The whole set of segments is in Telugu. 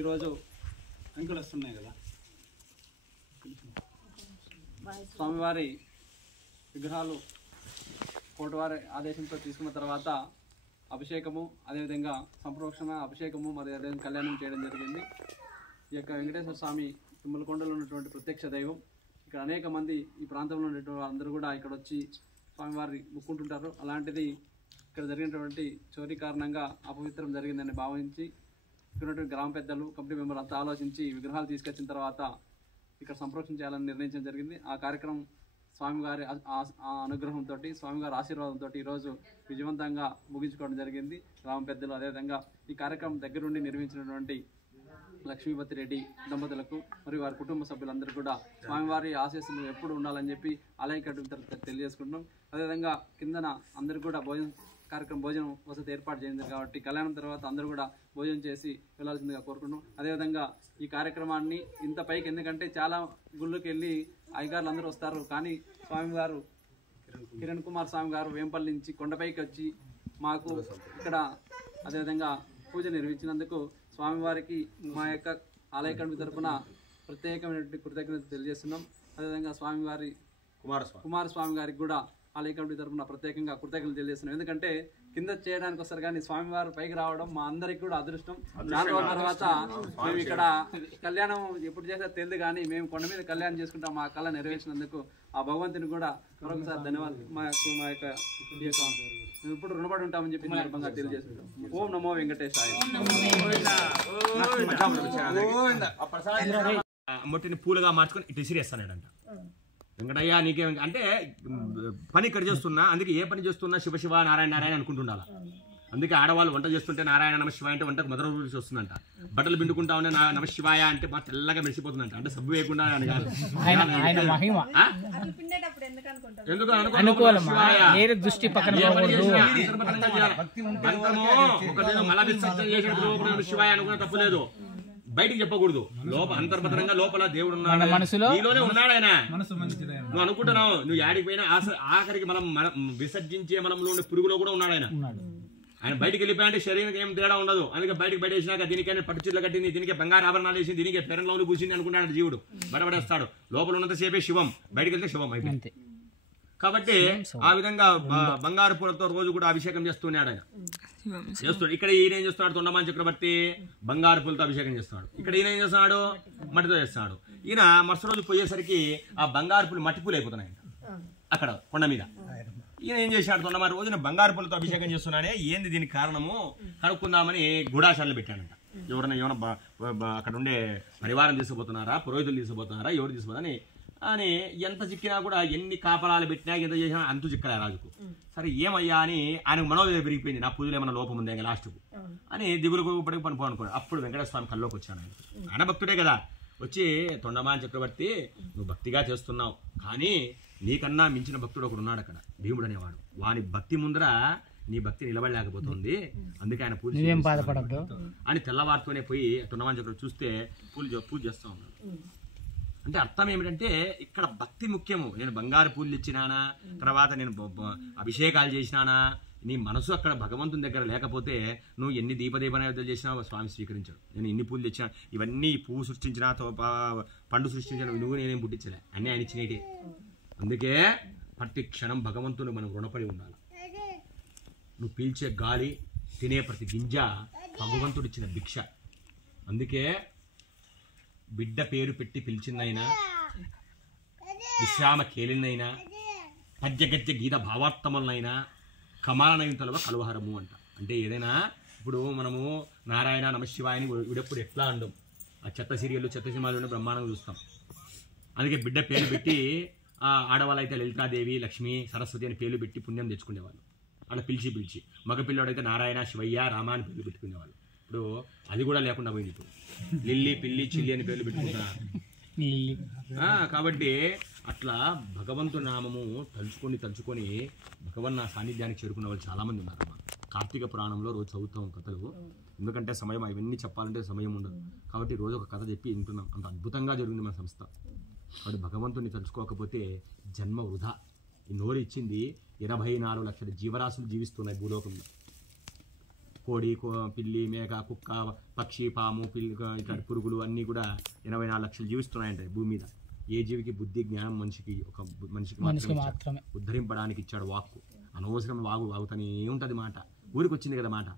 ఈరోజు అంకులు వస్తున్నాయి కదా, స్వామివారి విగ్రహాలు కోటవారి ఆదేశంతో తీసుకున్న తర్వాత అభిషేకము, అదేవిధంగా సంప్రోక్షణ, అభిషేకము మరియు అదేవిధంగా కళ్యాణం చేయడం జరిగింది. ఈ యొక్క వెంకటేశ్వర స్వామి తుమ్మలకొండలో ఉన్నటువంటి ప్రత్యక్ష దైవం. ఇక్కడ అనేక మంది ఈ ప్రాంతంలో ఉన్నటువంటి వాళ్ళందరూ కూడా ఇక్కడ వచ్చి స్వామివారి ముక్కుంటుంటారు. అలాంటిది ఇక్కడ జరిగినటువంటి చోరీ కారణంగా అపవిత్రం జరిగిందని భావించి ఇక్కడ ఉన్నటువంటి గ్రామ పెద్దలు, కమిటీ మెంబర్లు అంతా ఆలోచించి విగ్రహాలు తీసుకొచ్చిన తర్వాత ఇక్కడ సంప్రోక్షణ చేయాలని నిర్ణయించడం జరిగింది. ఆ కార్యక్రమం స్వామివారి అనుగ్రహంతో, స్వామివారి ఆశీర్వాదంతో ఈరోజు విజయవంతంగా ముగించుకోవడం జరిగింది. గ్రామ పెద్దలు అదేవిధంగా ఈ కార్యక్రమం దగ్గరుండి నిర్వహించినటువంటి లక్ష్మీపతి రెడ్డి దంపతులకు మరియు వారి కుటుంబ సభ్యులందరూ కూడా స్వామివారి ఆశీస్సులు ఎప్పుడు ఉండాలని చెప్పి ఆలయ కట్టుకు తెలియజేసుకుంటున్నాం. అదేవిధంగా కిందన అందరూ కూడా భోజనం వసతి ఏర్పాటు చేసింది కాబట్టి కళ్యాణం తర్వాత అందరూ కూడా భోజనం చేసి వెళ్లాల్సిందిగా కోరుకుంటున్నాం. అదేవిధంగా ఈ కార్యక్రమాన్ని ఇంత పైకి, ఎందుకంటే చాలా గుళ్ళకి వెళ్ళి అయ్యగారులు అందరూ వస్తారు, కానీ స్వామివారు కిరణ్ కుమార్ స్వామి గారు వేంపల్లి నుంచి కొండపైకి వచ్చి మాకు ఇక్కడ అదేవిధంగా పూజ నిర్వహించినందుకు స్వామివారికి మా యొక్క ఆలయ కమిటీ తరఫున ప్రత్యేకమైనటువంటి కృతజ్ఞతలు తెలియజేస్తున్నాం. అదేవిధంగా స్వామివారి కుమారస్వామి గారికి కూడా ఆలయ కమిటీ తరఫున ప్రత్యేకంగా కృతజ్ఞతలు తెలియజేస్తున్నాం. ఎందుకంటే కింద చేయడానికి వస్తారు కానీ స్వామివారు పైకి రావడం మా అందరికి కూడా అదృష్టం. చాలా రోజుల తర్వాత మేము ఇక్కడ కళ్యాణం ఎప్పుడు చేసారో తెలియదు, కానీ మేము కొండ మీద కళ్యాణం చేసుకుంటాం. మా కళ నెరవేర్చినందుకు ఆ భగవంతుని కూడా మరొకసారి ధన్యవాదాలు. మా యొక్క మేము ఇప్పుడు రుణపడి ఉంటామని చెప్పి సందర్భంగా తెలియజేసుకుంటాం. ఓం నమో వెంకటేశాయ. మొట్టిని పూలుగా మార్చుకొని ఇటు ఇసిరేస్తానంట. వెంకటయ్య నీకే అంటే పని ఇక్కడ చేస్తున్నా, అందుకే ఏ పని చేస్తున్నా శివ శివ నారాయణ నారాయణ అనుకుంటుండాలా. అందుకే ఆడవాళ్ళు వంట చేస్తుంటే నారాయణ నమ శివాయ అంటే వంటకు మొదటి రోజు వస్తుందంట. బట్టలు పిండుకుంటా ఉంటే నమ శివాయ అంటే బాగా తెల్లగా మెరిసిపోతుందంట. అంటే సబ్బు వేయకుండా అని కాదు, ఎందుకు శివాయ అనుకున్న తప్పు లేదు, బయటికి చెప్పకూడదు. అంతర్భద్రంగా లోపల దేవుడు ఉన్నాడు, నీలోనే ఉన్నాడు ఆయన. నువ్వు అనుకుంటున్నావు నువ్వు యాడికి పోయినా ఆఖరికి మనం విసర్జించే మలంలో ఉండే పురుగులో కూడా ఉన్నాడు ఆయన. ఆయన బయటికి వెళ్ళిపోయాయంటే శరీరం ఏం తేడా ఉండదు. అందుకే బయటకు బయటేసినాక దీనికైనా పట్టు చీరలు కట్టింది, దీనికి బంగారు ఆభరణాలు వేసింది, దీనికి పెరంలో కూర్చుంది అనుకుంటాడు జీవుడు. బయటపడేస్తాడు. లోపల ఉన్నంతసేపే శివం, బయటకు వెళ్తే శివం అయిపోయింది. కాబట్టి ఆ విధంగా బంగారు పూలతో రోజు కూడా అభిషేకం చేస్తున్నాడు ఆయన. చేస్తున్నాడు. ఇక్కడ ఈయన ఏం చేస్తున్నాడు, తొండమాన్ చక్రవర్తి బంగారు పూలతో అభిషేకం చేస్తున్నాడు. ఇక్కడ ఈయన ఏం చేస్తున్నాడు, మట్టితో చేస్తున్నాడు. ఈయన మరుసటి రోజు పోయేసరికి ఆ బంగారు పూలు మట్టి పూలు అయిపోతున్నాయి అక్కడ కొండ మీద. ఈయన ఏం చేశాడు, తొండమాన్ రోజున బంగారు పూలతో అభిషేకం చేస్తున్నాడే, ఏంది దీనికి కారణము కనుక్కుందామని గూఢాచారాలు పెట్టాడంట. ఏమైనా అక్కడ ఉండే పరివారం తీసుకుపోతున్నారా, పురోహితులు తీసుకుపోతున్నారా, ఎవరు తీసుకుపోతారని అని ఎంత చిక్కినా కూడా, ఎన్ని కాపలాలు పెట్టినా ఎంత చేసినా అంతు చిక్కలే రాజుకు. సరే ఏమయ్యా అని ఆయనకు మనోవేదన పెరిగిపోయింది, నా పూజలు ఏమైనా లోపం ఉంది ఇంకా లాస్ట్కు అని దిగులు పడికి పనుకోనుకోండి. అప్పుడు వెంకటేశ్వర స్వామి కల్లోకి వచ్చాడు. ఆయన భక్తుడే కదా, వచ్చి తొండమాన్ చక్రవర్తి నువ్వు భక్తిగా చేస్తున్నావు, కానీ నీకన్నా మించిన భక్తుడు ఒకడు ఉన్నాడు అక్కడ, భీముడు అనేవాడు. వాని భక్తి ముందర నీ భక్తి నిలబడలేకపోతుంది, అందుకే ఆయన పూజ బాధపడద్దు అని తెల్లవారితోనే పోయి తొండమాన్ చక్రవర్తి చూస్తే పూజ చేస్తూ ఉన్నాడు. అంటే అర్థం ఏమిటంటే ఇక్కడ భక్తి ముఖ్యము. నేను బంగారు పూలు ఇచ్చినానా, తర్వాత నేను అభిషేకాలు చేసినానా, నీ మనసు అక్కడ భగవంతుని దగ్గర లేకపోతే నువ్వు ఎన్ని దీపదీపనైవేద్యాలు చేసినా స్వామి స్వీకరించాడు. నేను ఇన్ని పూలు తెచ్చినా, ఇవన్నీ పువ్వు సృష్టించినా పండు సృష్టించిన నువ్వు నేనేం పుట్టించలే, అన్నీ ఆయన ఇచ్చినవి. అందుకే ప్రతి క్షణం భగవంతుని మనం రుణపడి ఉండాలి. నువ్వు పీల్చే గాలి, తినే ప్రతి గింజ భగవంతుడిచ్చిన భిక్ష. అందుకే బిడ్డ పేరు పెట్టి పిలిచిందైనా, విశ్రామ కేలినైనా, పద్యగద్య గీత భావార్థములనైనా కమాలనయుతలవ కలువహరము అంట. అంటే ఏదైనా ఇప్పుడు మనము నారాయణ నమశివాయని విడప్పుడు ఎట్లా అండం, ఆ చెత్త సీరియళ్ళు చెత్త సినిమాలు బ్రహ్మాండంగా చూస్తాం. అందుకే బిడ్డ పేరు పెట్టి ఆడవాళ్ళైతే లలితాదేవి, లక్ష్మి, సరస్వతి అని పేర్లు పెట్టి పుణ్యం తెచ్చుకునేవాళ్ళు. అలా పిలిచి మగపిల్లడైతే నారాయణ, శివయ్య, రామ అని పేర్లు పెట్టుకునేవాళ్ళు. ఇప్పుడు అది కూడా లేకుండా పోయింది. ఇప్పుడు లిల్లీ, పిల్లి, చిల్లి అని పేర్లు పెట్టుకుంటున్నారు. కాబట్టి అట్లా భగవంతుని నామము తలుచుకొని భగవన్ నా సాన్నిధ్యానికి చేరుకున్న వాళ్ళు చాలా మంది ఉన్నారమ్మా. కార్తీక పురాణంలో రోజు చదువుతాం కథలు, ఎందుకంటే సమయం అవన్నీ చెప్పాలంటే సమయం ఉండదు. కాబట్టి రోజు ఒక కథ చెప్పి వింటున్నాం. అంత అద్భుతంగా జరిగింది మన సంస్థ. కాబట్టి భగవంతుని తలుచుకోకపోతే జన్మ వృధా. ఈ నోరు ఇచ్చింది 84 లక్షల జీవరాశులు జీవిస్తున్నాయి భూలోకంలో. కోడి, పిల్లి, మేక, కుక్క, పక్షి, పాము, పిల్లి, ఇట్లాంటి పురుగులు అన్నీ కూడా 84 లక్షలు జీవిస్తున్నాయంటే భూమి మీద. ఏ జీవికి బుద్ధి జ్ఞానం మనిషికి మాత్రమే ఉద్ధరింపడానికి ఇచ్చాడు వాక్కు. అనవసరం వాగుతూనే ఉంటుంది మాట. ఊరికి వచ్చింది కదా మాట,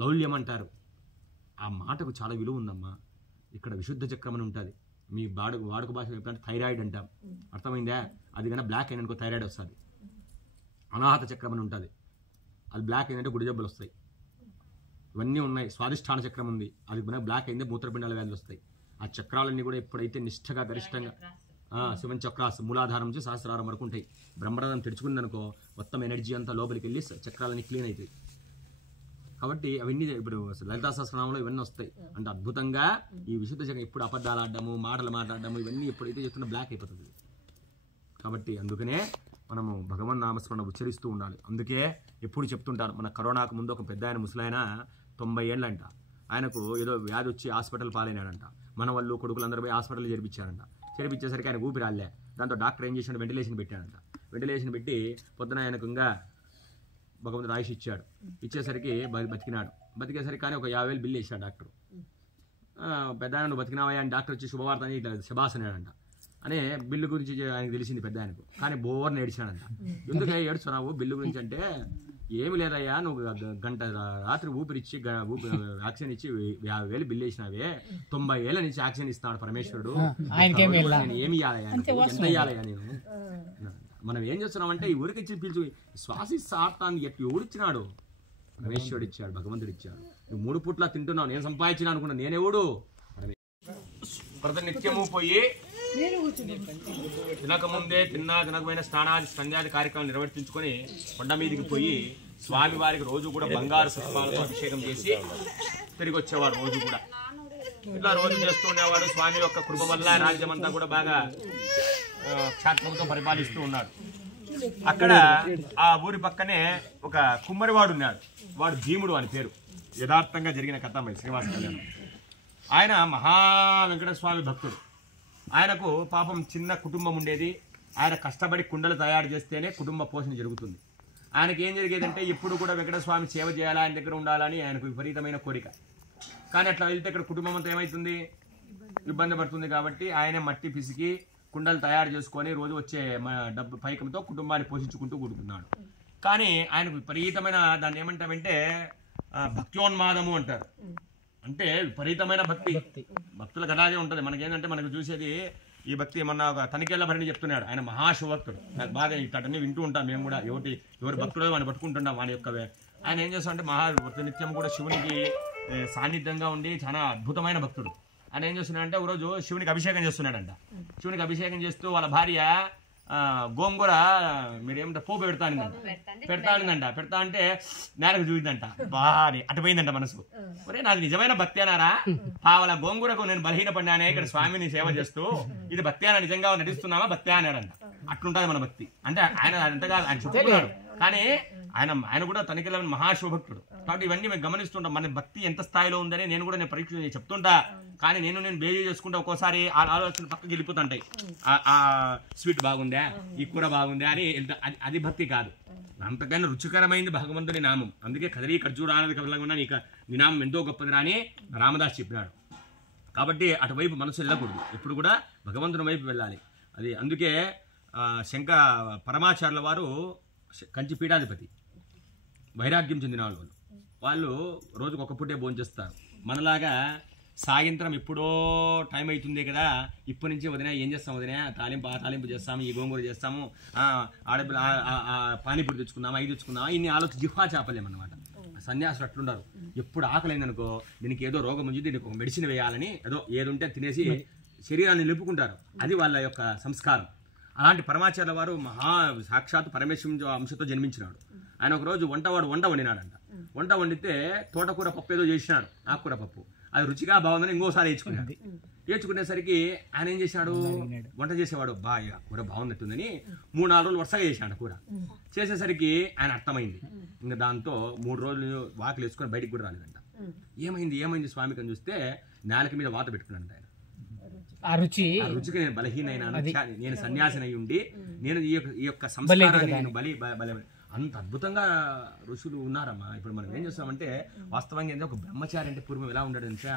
లౌల్యం అంటారు. ఆ మాటకు చాలా విలువ ఉందమ్మా. ఇక్కడ విశుద్ధ చక్రం అని ఉంటుంది. మీ వాడుక భాష చెప్పాలంటే థైరాయిడ్ అంటాం, అర్థమైందా? అది కన్నా బ్లాక్ అయిననుకో థైరాయిడ్ వస్తుంది. అనాహత చక్రం అని ఉంటుంది, అది బ్లాక్ అయిందంటే గుడి జబ్బులు వస్తాయి. ఇవన్నీ ఉన్నాయి. స్వాదిష్టాన చక్రం ఉంది, అది బ్లాక్ అయిందే మూత్రపిండాల వ్యాధులు వస్తాయి. ఆ చక్రాలన్నీ కూడా ఎప్పుడైతే నిష్ఠగా గరిష్టంగా 7 చక్రాస్ మూలాధారం నుంచి సహస్రారం వరకు ఉంటాయి. బ్రహ్మరథం తెరుచుకుందనుకో మొత్తం ఎనర్జీ అంతా లోపలికి వెళ్ళి చక్రాలన్నీ క్లీన్ అవుతాయి. కాబట్టి అవన్నీ ఇప్పుడు లలితా సహస్రనామంలో ఇవన్నీ వస్తాయి. అంటే అద్భుతంగా ఈ విశుద్ధ చక్రం ఎప్పుడు అబద్ధాలు ఆడడము, మాటలు మాట్లాడడము, ఇవన్నీ ఎప్పుడైతే చెప్తున్నా బ్లాక్ అయిపోతుంది. కాబట్టి అందుకనే మనము భగవన్ నామస్మరణ ఉచ్చరిస్తూ ఉండాలి. అందుకే ఎప్పుడు చెప్తుంటారు, మన కరోనాకు ముందు ఒక పెద్ద ఆయన ముసలాయన 90 ఏళ్ళంట, ఆయనకు ఏదో వ్యాధి వచ్చి హాస్పిటల్ పాలైనాడంట. మన వాళ్ళు కొడుకులందరూ పోయి హాస్పిటల్ చేర్పించారంట. చేర్పించేసరికి ఆయన ఊపిరాలే. దాంతో డాక్టర్ ఏం చేశాడు, వెంటిలేషన్ పెట్టాడంట. వెంటిలేషన్ పెట్టి పొద్దున ఆయనకు ఇంకా భగవంతుడు ఆయుష్ ఇచ్చాడు. ఇచ్చేసరికి బతికినాడు. బతికేసరికి కానీ ఒక 50,000 బిల్లు వేసాడు డాక్టర్. పెద్ద ఆయన నువ్వు బతికినావా అని డాక్టర్ వచ్చి శుభవార్త అని ఇట్లా శబాస్ అన్నాడంట. అనే బిల్లు గురించి ఆయనకు తెలిసింది పెద్ద ఆయనకు. కానీ బోర్ని ఏడిచాడంట. ఎందుకే ఏడుస్తున్నావు బిల్లు గురించి అంటే, ఏమి లేదయ్యా, నువ్వు గంట రాత్రి ఊపిరిచ్చి ఆక్సిజన్ ఇచ్చి 50,000 బిల్లు వేసినావే, 90 ఏళ్ళ నుంచి ఆక్సిజన్ ఇస్తున్నాడు పరమేశ్వరుడు, నేను ఏమి ఇవ్వాలయ్యా, ఎంత ఇవ్వాలయ్యా నేను? మనం ఏం చేస్తున్నామంటే ఈ ఊరికి ఇచ్చి పిలిచి శ్వాసిస్తాన్ని ఎట్లా ఎవడిచ్చినాడు? పరమేశ్వరుడు ఇచ్చాడు, భగవంతుడు ఇచ్చాడు. నువ్వు 3 పూట్ల తింటున్నావు, నేను సంపాదించిన అనుకున్నా, నేనెవడు? ప్రతినిత్యము పోయి తినకముందే తినకపోయిన స్నానాది సంధ్యాది కార్యక్రమం నిర్వర్తించుకొని కొండ మీదకి పోయి స్వామి వారికి రోజు కూడా బంగారు పుష్పాలతో అభిషేకం చేసి తిరిగి వచ్చేవాడు. రోజు కూడా ఇట్లా రోజు చేస్తూ ఉండేవాడు. స్వామి యొక్క కృప వల్ల రాజ్యం అంతా కూడా బాగా క్షాత్మకంతో పరిపాలిస్తూ ఉన్నాడు. అక్కడ ఆ ఊరి పక్కనే ఒక కుమ్మరివాడు ఉన్నాడు. వాడు భీముడు అని పేరు. యథార్థంగా జరిగిన కథ మరి శ్రీనివాస కళ్యాణం. ఆయన మహా వెంకటేశ్వర స్వామి భక్తుడు. ఆయనకు పాపం చిన్న కుటుంబం ఉండేది. ఆయన కష్టపడి కుండలు తయారు చేస్తేనే కుటుంబ పోషణ జరుగుతుంది. ఆయనకి ఏం జరిగేదంటే ఎప్పుడు కూడా వెంకటేశ్వర స్వామి సేవ చేయాలా, ఆయన దగ్గర ఉండాలని ఆయనకు విపరీతమైన కోరిక. కానీ అట్లా వెళ్తే ఇక్కడ కుటుంబం అంతా ఏమవుతుంది, ఇబ్బంది పడుతుంది. కాబట్టి ఆయన మట్టి పిసికి కుండలు తయారు చేసుకొని రోజు వచ్చే డబ్బు పైకంతో కుటుంబాన్ని పోషించుకుంటూ కూడుకున్నాడు. కానీ ఆయనకు విపరీతమైన దాన్ని ఏమంటామంటే భక్త్యోన్మాదము అంటారు. అంటే విపరీతమైన భక్తి. భక్తులకు అలాగే ఉంటుంది. మనకేంటంటే మనకు చూసేది ఈ భక్తి. మొన్న ఒక తనిఖీల భరణి చెప్తున్నాడు, ఆయన మహాశివభక్తుడు. నాకు బాగా ఇట్టన్నీ వింటూ ఉంటాం మేము కూడా. ఎవరు భక్తుడో వాడిని పట్టుకుంటున్నాం. వాని యొక్క ఆయన ఏం చేస్తాడంటే నిత్యం కూడా శివునికి సాన్నిధ్యంగా ఉండి చాలా అద్భుతమైన భక్తుడు. ఆయన ఏం చేస్తున్నాడంటే ఒకరోజు శివునికి అభిషేకం చేస్తున్నాడంట. శివునికి అభిషేకం చేస్తూ వాళ్ళ భార్య గోంగూర మీరేమంటే పోపు పెడతా అంటే నేలకు చూయిందంట. బాగా అటుపోయిందంట మనసు. ఒరే నాది నిజమైన భక్తి అనారా? వాళ్ళ గోంగూరకు నేను బలహీన పడినానే ఇక్కడ స్వామిని సేవ చేస్తూ, ఇది భక్తి అన నిజంగా నటిస్తున్నామా భక్తి అన్నాడంట. అట్లుంటుంది మన భక్తి. అంటే ఆయన అంతగా ఆయన చెప్పుకున్నాడు. కానీ ఆయన కూడా తనిఖీల మహాశివభక్తుడు. కాబట్టి ఇవన్నీ మేము గమనిస్తుంటాం. మన భక్తి ఎంత స్థాయిలో ఉందని నేను పరీక్ష చెప్తుంటా. కానీ నేను బేజీ చేసుకుంటా. ఒక్కోసారి ఆలోచన పక్కకి వెళ్ళిపోతుంటాయి. ఆ స్వీట్ బాగుందా, ఈ కూర బాగుందా అని. అది భక్తి కాదు. అంతకన్నా రుచికరమైంది భగవంతుని నామం. అందుకే కదరీ ఖర్జూరానది కదలకుండా నీ నామం ఎంతో గొప్పదిరా అని రామదాస్ చెప్పినాడు. కాబట్టి అటువైపు మనసు వెళ్ళకూడదు. ఎప్పుడు కూడా భగవంతుని వైపు వెళ్ళాలి. అది అందుకే పరమాచార్యుల వారు కంచి పీఠాధిపతి, వైరాగ్యం చెందిన వాళ్ళు రోజుకు ఒక పూటే భోంచేస్తారు. మనలాగా సాయంత్రం ఎప్పుడో టైం అవుతుంది కదా, ఇప్పటి నుంచి వదినా ఏం చేస్తాం, వదినా తాలింపు చేస్తాము, ఈ గోంగూర చేస్తాము, ఆడపిల్ల పానీపూరి తెచ్చుకుందామా, ఇది తెచ్చుకుందామా, ఇన్ని ఆలోచన జిహ్వా చేపలేమన్నమాట. సన్యాసులు అట్లుండారు. ఎప్పుడు ఆకలైందనుకో దీనికి ఏదో రోగం ఉంది, దీనికి ఒక మెడిసిన్ వేయాలని ఏదో ఉంటే తినేసి శరీరాన్ని నిలుపుకుంటారు. అది వాళ్ళ యొక్క సంస్కారం. అలాంటి పరమాచార్యుల వారు సాక్షాత్ పరమేశ్వరుని అంశతో జన్మించినాడు. ఆయన ఒకరోజు వంట వండినాడంట. వంట వండితే తోటకూర పప్పు ఏదో చేసినాడు, ఆకుకూర పప్పు. అది రుచిగా బాగుందని ఇంకోసారి ఏడ్చుకునేసరికి ఆయన ఏం చేశాడు, వంట చేసేవాడు బాగా కూర బాగున్నట్టుందని 3-4 రోజులు వరుసగా చేశాడు కూర. చేసేసరికి ఆయన అర్థమైంది. ఇంకా దాంతో 3 రోజులు వాకులు వేసుకొని బయటికి కూడా రాలేదంట. ఏమైంది స్వామికి అని చూస్తే నేలకి మీద వాత పెట్టుకున్నాడు ఆయన. ఆ రుచికి నేను బలహీనైనా, నేను సన్యాసిని అయి ఉండి నేను ఈ యొక్క సంస్కారాన్ని నేను అంత అద్భుతంగా ఋషులు ఉన్నారమ్మా. ఇప్పుడు మనం ఏం చేస్తామంటే వాస్తవంగా ఏంటంటే ఒక బ్రహ్మచారి అంటే పూర్వం ఎలా ఉండడు తెలుసా,